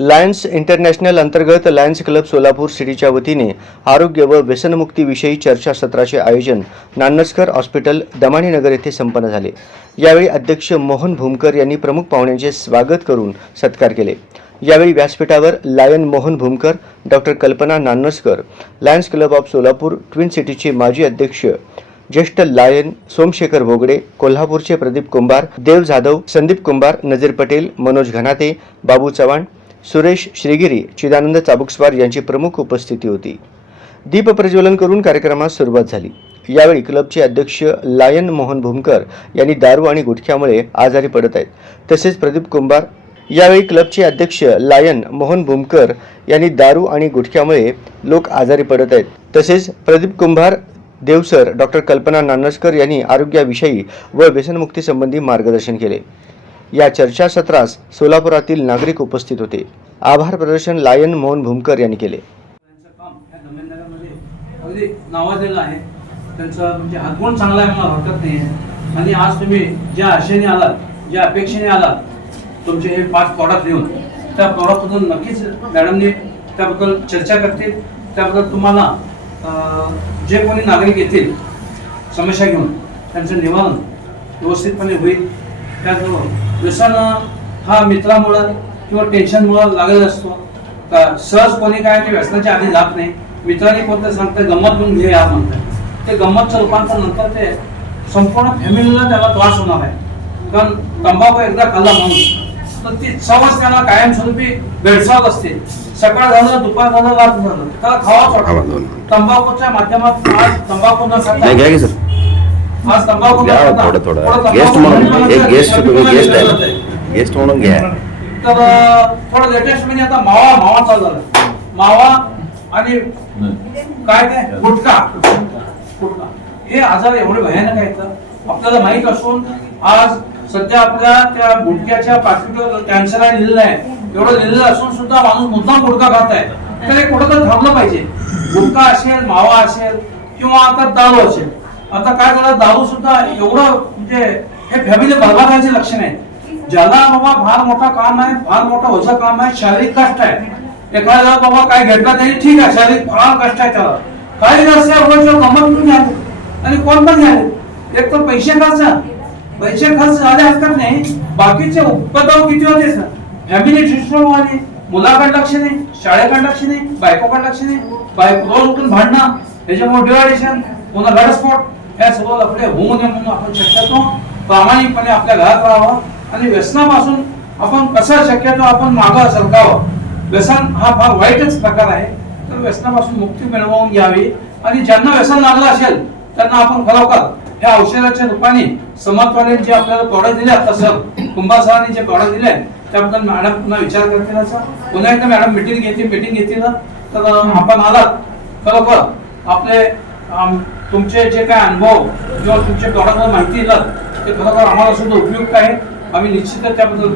Lions international अंतर्गत Lions club Solapur सिटीच्या वतीने आरोग्य व व्यसनमुक्तीविषयी चर्चासत्राचे आयोजन नान्नजकर हॉस्पिटल दमाणीनगर येथे संपन्न झाले। यावेळी अध्यक्ष मोहन भूमकर यांनी प्रमुख पाहुण्यांचे स्वागत करून सत्कार केले। यावेळी व्यासपीठावर lion Mohan Bhumkar, doctor Kalpana Nannajkar, Lions Club of Solapur twin सिटीचे माजी अध्यक्ष ज्येष्ठ लायन सोमशेखर भोगडे, कोल्हापूरचे प्रदीप कुंभार, देव जाधव, संदीप कुंभार, नजीर पटेल, मनोज घनाते, बाबू चव्हाण, सुरेश श्रीगिरी, चिदानंद चाबुकस्वार यांची प्रमुख उपस्थिती होती। दीप प्रज्वलन करून कार्यक्रमास सुरुवात झाली। यावेळी क्लबचे अध्यक्ष लायन मोहन भूमकर यांनी दारू आणि गुटख्यामुळे आजारी पडत आहेत, तसेच प्रदीप कुंभार यावेळी क्लबचे अध्यक्ष लायन मोहन भूमकर यांनी दारू आणि गुटख्यामुळे लोक आजारी पडत आहेत, तसेच प्रदीप कुंभार, देवसर, डॉक्टर कल्पना नान्नजकर यांनी आरोग्याविषयी व व्यसनमुक्ती संबंधी मार्गदर्शन केले। या चर्चासत्रास सोलापुरातील नागरिक उपस्थित होते। आभार प्रदर्शन लायन मोहन भूमकर यांनी केले। नावाजलेलं आहे त्यांचं, म्हणजे हातगुण चांगला आहे, मला वाटत नाही आहे। आणि आज तुम्ही ज्या आशेने आलात, ज्या अपेक्षेने आलात, तुमचे हे 5 प्रॉडक्ट घेऊन, त्या प्रॉडक्टबद्दल नक्कीच मॅडमने त्याबद्दल चर्चा करतील। त्याबद्दल तुम्हाला जे कोणी नागरिक येतील समस्या घेऊन त्यांचं निवारण व्यवस्थितपणे होईल। त्याचबरोबर व्यसन हा मित्रामुळं किंवा टेन्शनमुळं लागलेला असतो का, सहज कोणी काय ते व्यसनाच्या आधी जात नाही। मित्रांनी कोणतं सांगतं गंमत म्हणून घे या म्हणतात, ते गंमतचं रूपांतर नंतर ते संपूर्ण फॅमिलीला त्याला त्रास होणार आहे। कारण तंबाखू एकदा खाल्ला म्हणून तर ती सवच त्याला कायमस्वरूपी भेडसावत असते। सकाळ झालं, दुपार झालं, रात झालं, त्याला खावाच वाटतं। तंबाखूच्या माध्यमातून आज तंबाखू न खाता, आज तंबाखू न खाता गेस्ट म्हणून घ्या। तर थोडं लेटेस्ट म्हणजे आता मावा चालू झाला। मावा आणि काय ते गुटखा हे आजार एवढे भयानक आहेत आपल्याला माहित असून आज सध्या आपल्या त्या गुटख्याच्या पाकिटवर कॅन्सर आहे लिहिलेलं आहे। एवढं लिहिलेलं असून सुद्धा माणूस मुद्दाम गुटखा खात आहे। तर हे कुठं तर थांबलं पाहिजे। गुटखा असेल, मावा असेल किंवा आता दारू असेल, आता काय झालं, दारू सुद्धा एवढं म्हणजे हे फॅमिली बरबादाचे लक्षण आहे। ज्याला बाबा फार मोठा काम आहे, फार मोठा ओझं काम आहे, शारीरिक कष्ट आहे, एखाद्या बाबा काय घेतला तरी ठीक आहे, शारीरिक फार कष्ट आहे त्याला, काही गमत म्हणून घ्यावे आणि कोण पण घ्यावे। एक तर पैसे खर्च झाले हरकत नाही, बाकीचे उपद्रव किती होते सर, फॅमिली डिस्टर्ब व्हायला, मुलाकडे लक्ष नाही, शाळेकडे लक्ष नाही, बायकोकडे लक्ष नाही, रोज उठून भांडणं, त्याच्यामुळे डिवायडेशन, पुन्हा घटस्फोट, या सर्व लफडे होऊ नये म्हणून आपण शक्यतो प्रामाणिकपणे आपल्या घरात राहावं आणि व्यसनापासून आपण कसं शक्यतो आपण मागं सरकावं। व्यसन हा फार वाईटच प्रकार आहे, तर व्यसनापासून मुक्ती मिळवून घ्यावी। आणि ज्यांना व्यसन लागलं असेल त्यांना आपण खरोखर या औषधाच्या रूपाने समर्थवाने जे आपल्याला प्रॉडक्ट दिले, आता सर कुंभार सरांनी जे प्रॉडक्ट दिले त्याबद्दल मॅडम पुन्हा विचार करतील। असं पुन्हा एकदा मॅडम मीटिंग घेतील तर आपण आलात खरोखर आपले तुमचे जे काय अनुभव किंवा तुमचे प्रॉडक्टवर माहिती दिलात ते खरोखर आम्हाला सुद्धा उपयुक्त आहे। आम्ही निश्चितच त्याबद्दल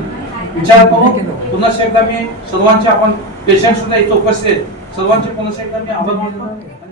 विचार करू। पुन्हा एकदा मी सर्वांचे, आपण पेशंट सुद्धा इथे उपस्थित सर्वांचे पुन्हा एकदा मी आभार मानतो।